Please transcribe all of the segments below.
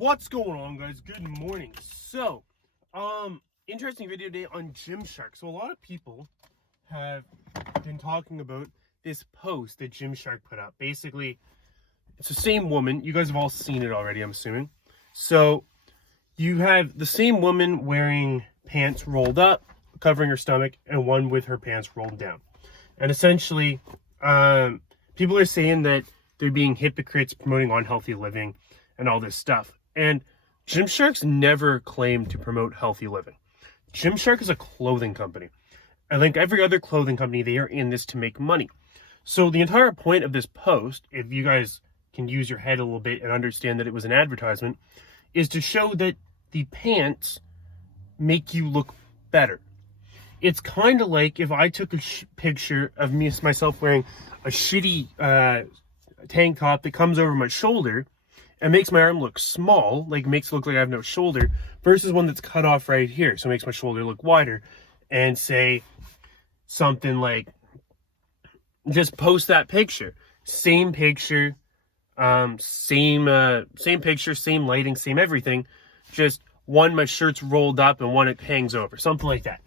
What's going on, guys? Good morning. So, interesting video today on Gymshark. So a lot of people have been talking about this post that Gymshark put up. Basically, it's the same woman. You guys have all seen it already, I'm assuming. So you have the same woman wearing pants rolled up, covering her stomach, and one with her pants rolled down. And essentially, people are saying that they're being hypocrites promoting unhealthy living and all this stuff. And Gymshark's never claimed to promote healthy living. Gymshark is a clothing company. And like every other clothing company, they are in this to make money. So the entire point of this post, if you guys can use your head a little bit and understand that it was an advertisement, is to show that the pants make you look better. It's kind of like if I took a picture of myself wearing a shitty tank top that comes over my shoulder and makes my arm look small, like makes it look like I have no shoulder, versus one that's cut off right here, so it makes my shoulder look wider, and say something like, just post that picture. Same picture, same picture, same lighting, same everything, just one my shirt's rolled up and one it hangs over, something like that.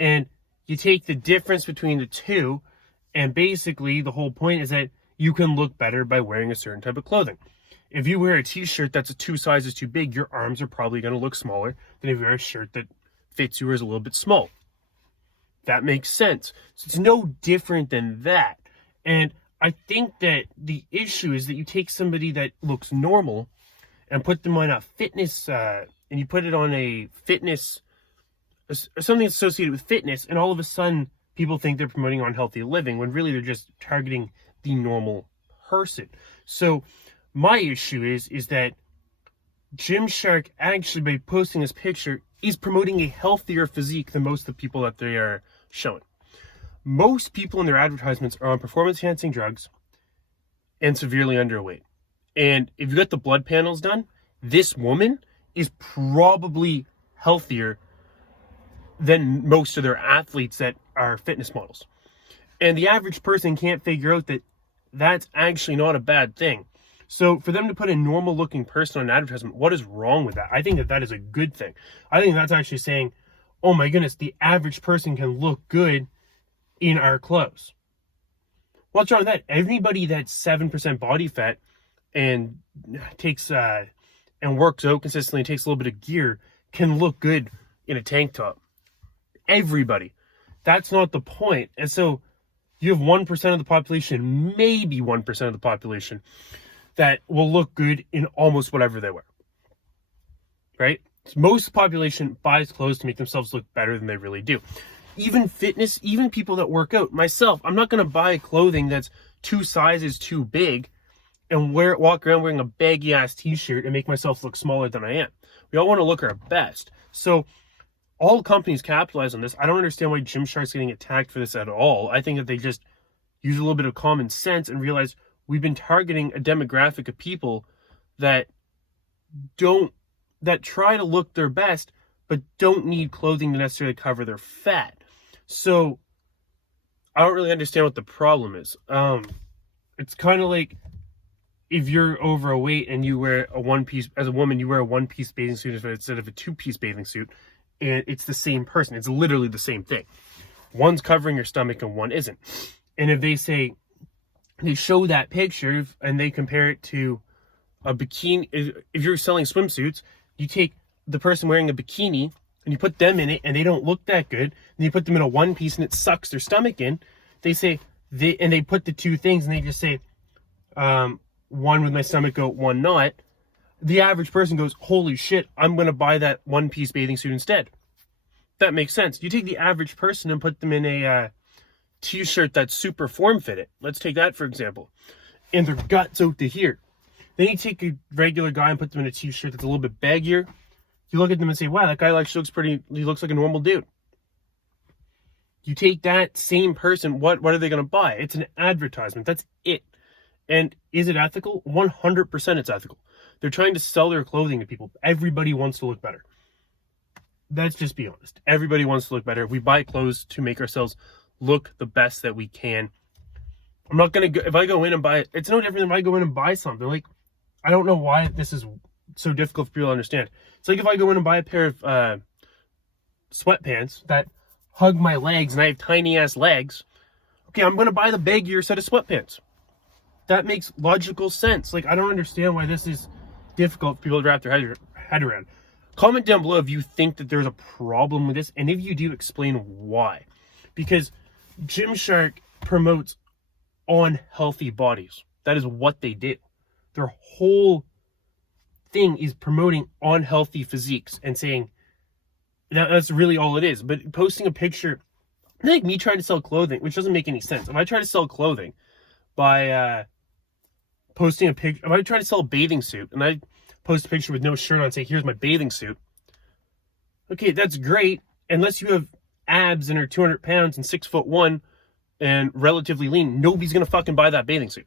And you take the difference between the two, and basically the whole point is that you can look better by wearing a certain type of clothing. If you wear a t-shirt that's 2 sizes too big, your arms are probably going to look smaller than if you wear a shirt that fits you or is a little bit small. That makes sense. So it's no different than that. And I think that the issue is that you take somebody that looks normal and put them on a fitness, and you put it on a fitness, something associated with fitness, and all of a sudden people think they're promoting unhealthy living when really they're just targeting the normal person. So my issue is that Gymshark actually, by posting this picture, is promoting a healthier physique than most of the people that they are showing. Most people in their advertisements are on performance-enhancing drugs and severely underweight. And if you get the blood panels done, this woman is probably healthier than most of their athletes that are fitness models. And the average person can't figure out that that's actually not a bad thing. So for them to put a normal looking person on an advertisement, what is wrong with that? I think that that is a good thing. I think that's actually saying, oh my goodness, the average person can look good in our clothes. What's wrong with that? Anybody that's 7% body fat and takes and works out consistently, takes a little bit of gear, can look good in a tank top. Everybody. That's not the point. And so you have 1% of the population, maybe 1% of the population, that will look good in almost whatever they wear, right? Most of the population buys clothes to make themselves look better than they really do. Even fitness, even people that work out, myself, I'm not going to buy clothing that's 2 sizes too big and walk around wearing a baggy ass t-shirt and make myself look smaller than I am. We all want to look our best. So all companies capitalize on this. I don't understand why Gymshark's getting attacked for this at all. I think that they just use a little bit of common sense and realize we've been targeting a demographic of people that try to look their best, but don't need clothing to necessarily cover their fat. So I don't really understand what the problem is. It's kind of like if you're overweight and you wear a one-piece, as a woman, you wear a one-piece bathing suit instead of a 2-piece bathing suit, and it's the same person. It's literally the same thing. One's covering your stomach and one isn't. And if they show that picture and they compare it to a bikini. If you're selling swimsuits, you take the person wearing a bikini and you put them in it and they don't look that good. And you put them in a one piece and it sucks their stomach in. They say, they put the two things and they just say, one with my stomach out, one not. The average person goes, holy shit, I'm going to buy that one piece bathing suit instead. That makes sense. You take the average person and put them in a t-shirt that's super form-fitted. Let's take that for example. And their guts out to here. Then you take a regular guy and put them in a t-shirt that's a little bit baggier. You look at them and say, wow, that guy he looks like a normal dude. You take that same person, what are they going to buy? It's an advertisement. That's it. And is it ethical? 100% it's ethical. They're trying to sell their clothing to people. Everybody wants to look better. Let's just be honest. Everybody wants to look better. We buy clothes to make ourselves look the best that we can. I'm not going to go, if I go in and buy it, it's no different than if I go in and buy something. Like, I don't know why this is so difficult for people to understand. It's like if I go in and buy a pair of sweatpants that hug my legs and I have tiny ass legs. Okay, I'm going to buy the baggier set of sweatpants. That makes logical sense. Like, I don't understand why this is difficult for people to wrap their head around. Comment down below if you think that there's a problem with this, and if you do, explain why. Because Gymshark promotes unhealthy bodies. That is what they do. Their whole thing is promoting unhealthy physiques and saying that's really all it is. But posting a picture, like me trying to sell clothing, which doesn't make any sense. If I try to sell clothing by posting a picture, if I try to sell a bathing suit and I post a picture with no shirt on, say, here's my bathing suit. Okay, that's great. Unless you have abs and are 200 pounds and 6'1" and relatively lean, nobody's going to fucking buy that bathing suit.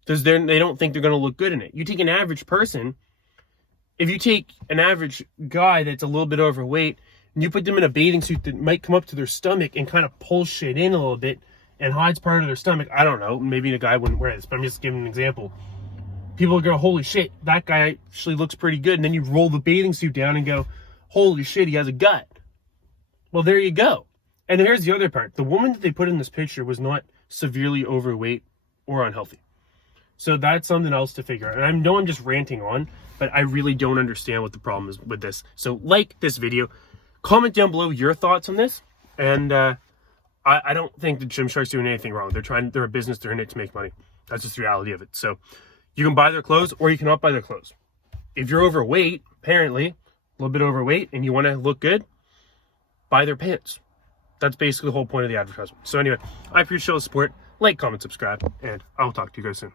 Because they don't think they're going to look good in it. You take an average person, if you take an average guy that's a little bit overweight, and you put them in a bathing suit that might come up to their stomach and kind of pull shit in a little bit and hides part of their stomach, I don't know, maybe the guy wouldn't wear this, but I'm just giving an example. People go, holy shit, that guy actually looks pretty good. And then you roll the bathing suit down and go, holy shit, he has a gut. Well, there you go. And here's the other part. The woman that they put in this picture was not severely overweight or unhealthy. So that's something else to figure out. And I know I'm just ranting on, but I really don't understand what the problem is with this. So like this video, comment down below your thoughts on this. And I don't think the Gymshark's doing anything wrong. They're a business, they're in it to make money. That's just the reality of it. So you can buy their clothes or you cannot buy their clothes. If you're overweight, apparently, a little bit overweight, and you want to look good, buy their pants. That's basically the whole point of the advertisement. So anyway, I appreciate the support. Like, comment, subscribe, and I'll talk to you guys soon.